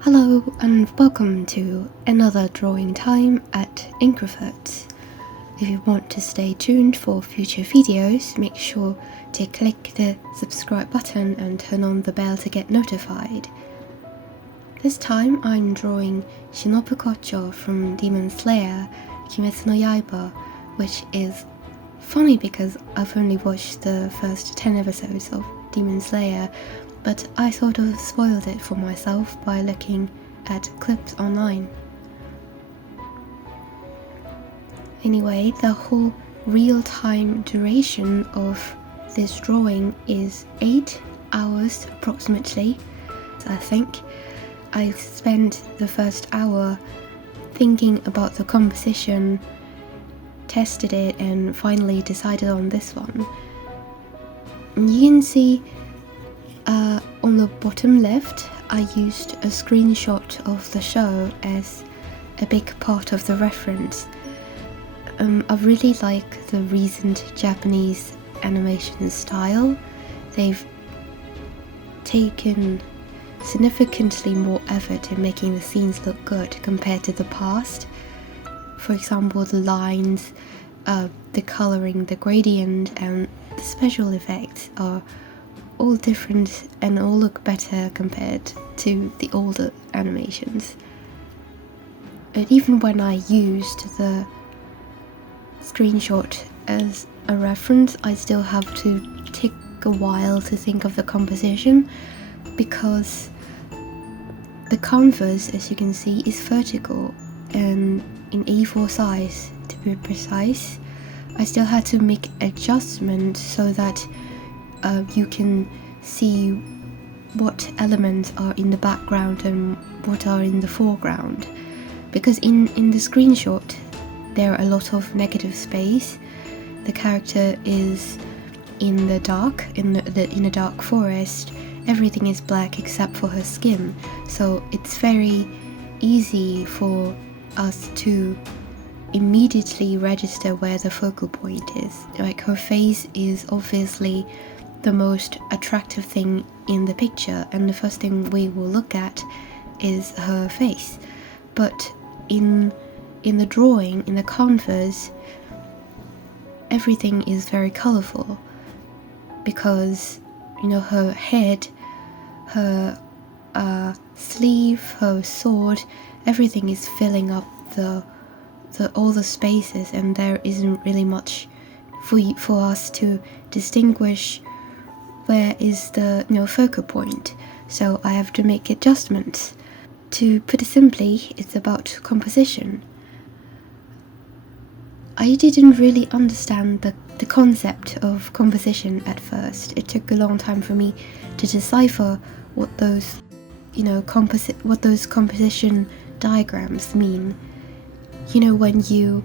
Hello and welcome to another drawing time at INKroverts. If you want to stay tuned for future videos, make sure to click the subscribe button and turn on the bell to get notified. This time I'm drawing Shinobu Kocho from Demon Slayer, Kimetsu no Yaiba, which is funny because I've only watched the first 10 episodes of Demon Slayer, but I sort of spoiled it for myself by looking at clips online. Anyway, the whole real-time duration of this drawing is 8 hours approximately, I think. I spent the first hour thinking about the composition, tested it, and finally decided on this one. And you can see on the bottom left, I used a screenshot of the show as a big part of the reference. I really like the recent Japanese animation style. They've taken significantly more effort in making the scenes look good compared to the past. For example, the lines, the coloring, the gradient, and the special effects are all different and all look better compared to the older animations. And even when I used the screenshot as a reference, I still have to take a while to think of the composition because the canvas, as you can see, is vertical and in A4 size to be precise. I still had to make adjustments so that you can see what elements are in the background and what are in the foreground, because in the screenshot there are a lot of negative space. The character is in the dark, in a dark forest. Everything is black except for her skin, so it's very easy for us to immediately register where the focal point is. Like, her face is obviously the most attractive thing in the picture, and the first thing we will look at is her face. But in the drawing, in the canvas, everything is very colorful because, you know, her head, her sleeve, her sword, everything is filling up all the spaces, and there isn't really much for us to distinguish where is the focal point. So I have to make adjustments. To put it simply, it's about composition. I didn't really understand the concept of composition at first. It took a long time for me to decipher what those composition diagrams mean. You know, when you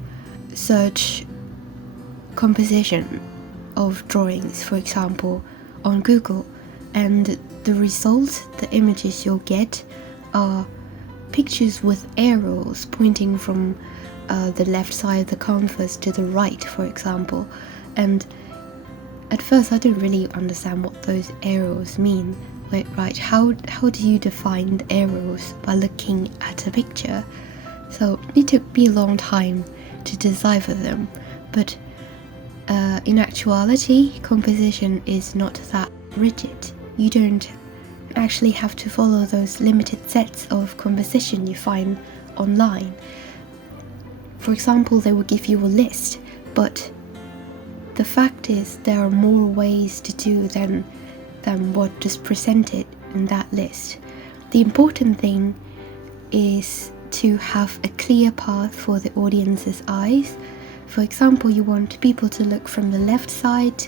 search composition of drawings, for example, on Google, and the results, the images you'll get are pictures with arrows pointing from the left side of the canvas to the right, for example. And at first I didn't really understand what those arrows mean. Like, right, how do you define the arrows by looking at a picture? So it took me a long time to decipher them, but in actuality, composition is not that rigid. You don't actually have to follow those limited sets of composition you find online. For example, they will give you a list, but the fact is there are more ways to do than what is presented in that list. The important thing is to have a clear path for the audience's eyes. For example, you want people to look from the left side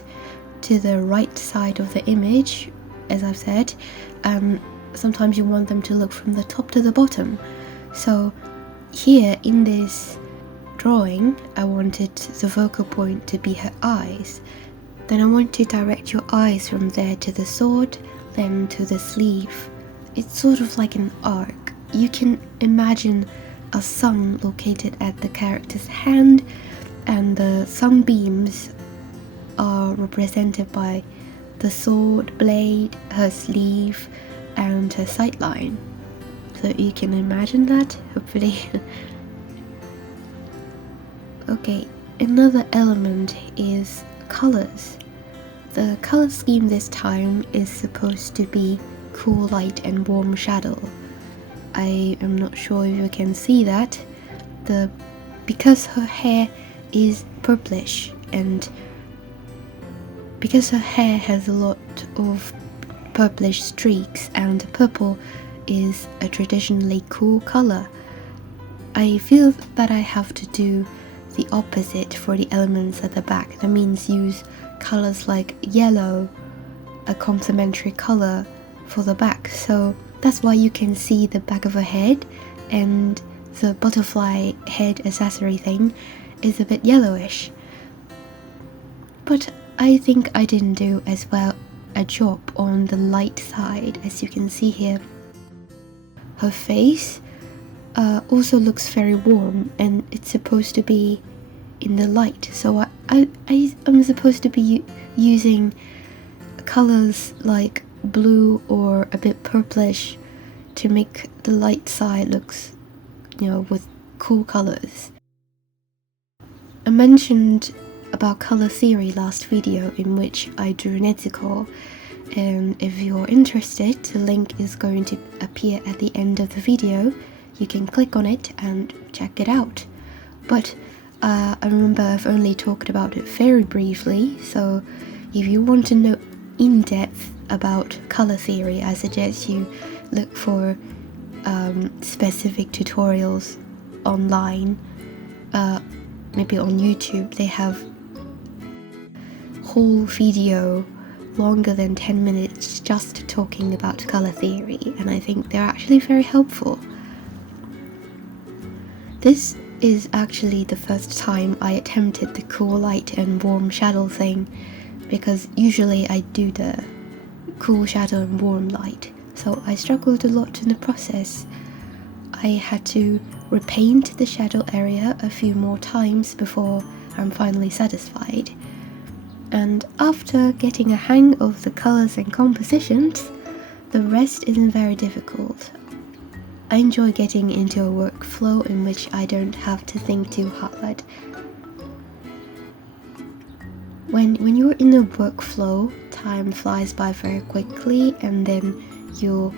to the right side of the image, as I've said. Sometimes you want them to look from the top to the bottom. So here in this drawing, I wanted the focal point to be her eyes. Then I want to direct your eyes from there to the sword, then to the sleeve. It's sort of like an arc. You can imagine a sun located at the character's hand, and the sunbeams are represented by the sword blade, her sleeve, and her sightline. So you can imagine that, hopefully. Okay, another element is colors. The color scheme this time is supposed to be cool light and warm shadow. I am not sure if you can see that. Because her hair is purplish, and because her hair has a lot of purplish streaks, and purple is a traditionally cool color, I feel that I have to do the opposite for the elements at the back. That means use colors like yellow, a complementary color for the back. So that's why you can see the back of her head, and the butterfly head accessory thing is a bit yellowish. But I think I didn't do as well a job on the light side. As you can see here, her face also looks very warm, and it's supposed to be in the light. So I'm supposed to be using colors like blue or a bit purplish to make the light side looks, with cool colors. I mentioned about color theory last video, in which I drew Nezuko, and if you're interested, the link is going to appear at the end of the video. You can click on it and check it out. But I remember I've only talked about it very briefly, so if you want to know in depth about color theory, I suggest you look for specific tutorials online, maybe on YouTube. They have whole video longer than 10 minutes just talking about color theory, and I think they're actually very helpful. This is actually the first time I attempted the cool light and warm shadow thing, because usually I do the cool shadow and warm light, so I struggled a lot in the process. I had to repaint the shadow area a few more times before I'm finally satisfied. And after getting a hang of the colors and compositions, the rest isn't very difficult. I enjoy getting into a workflow in which I don't have to think too hard. When you're in a workflow, time flies by very quickly, and then you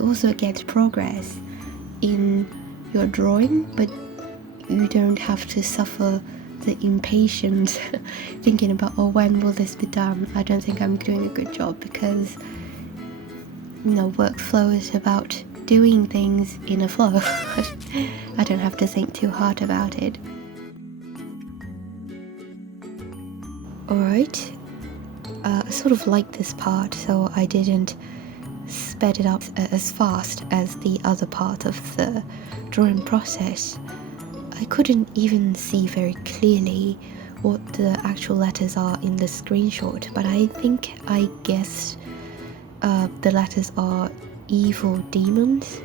also get progress in your drawing, but you don't have to suffer the impatience thinking about, when will this be done? I don't think I'm doing a good job, because workflow is about doing things in a flow. I don't have to think too hard about it. Alright, I sort of like this part, so I didn't sped it up as fast as the other part of the drawing process. I couldn't even see very clearly what the actual letters are in the screenshot, but I guess the letters are evil demons,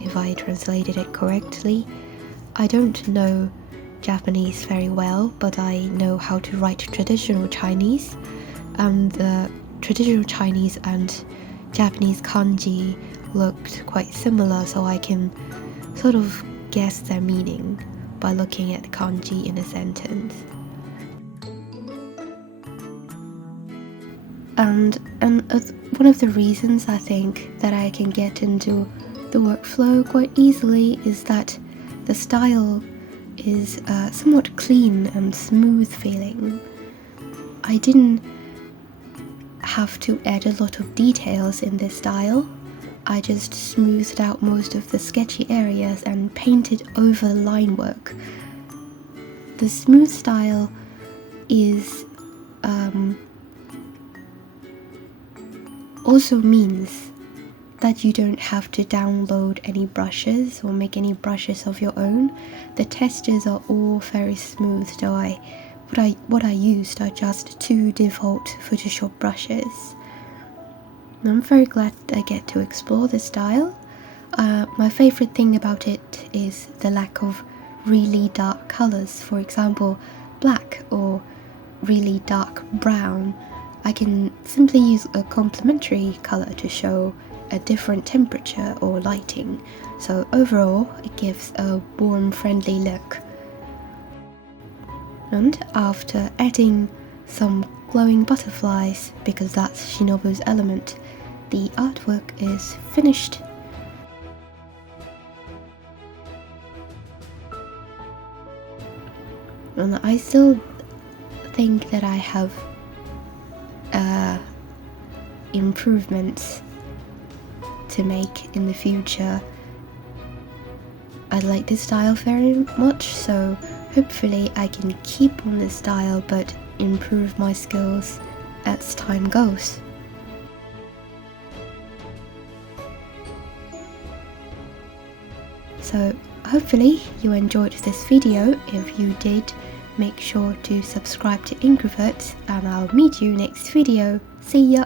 if I translated it correctly. I don't know Japanese very well, but I know how to write traditional Chinese, and the traditional Chinese and Japanese kanji looked quite similar, so I can sort of guess their meaning by looking at kanji in a sentence. And one of the reasons I think that I can get into the workflow quite easily is that the style is somewhat clean and smooth feeling. I didn't have to add a lot of details in this style. I just smoothed out most of the sketchy areas and painted over the line work. The smooth style is also means that you don't have to download any brushes or make any brushes of your own. The textures are all very smooth, so what I used are just 2 default Photoshop brushes. I'm very glad I get to explore this style. My favorite thing about it is the lack of really dark colors, for example black or really dark brown. I can simply use a complementary color to show a different temperature or lighting, so overall it gives a warm, friendly look. And after adding some glowing butterflies, because that's Shinobu's element, the artwork is finished. And I still think that I have improvements to make in the future. I like this style very much, so hopefully I can keep on this style but improve my skills as time goes. So hopefully you enjoyed this video. If you did, make sure to subscribe to INKroverts, and I'll meet you next video. See ya!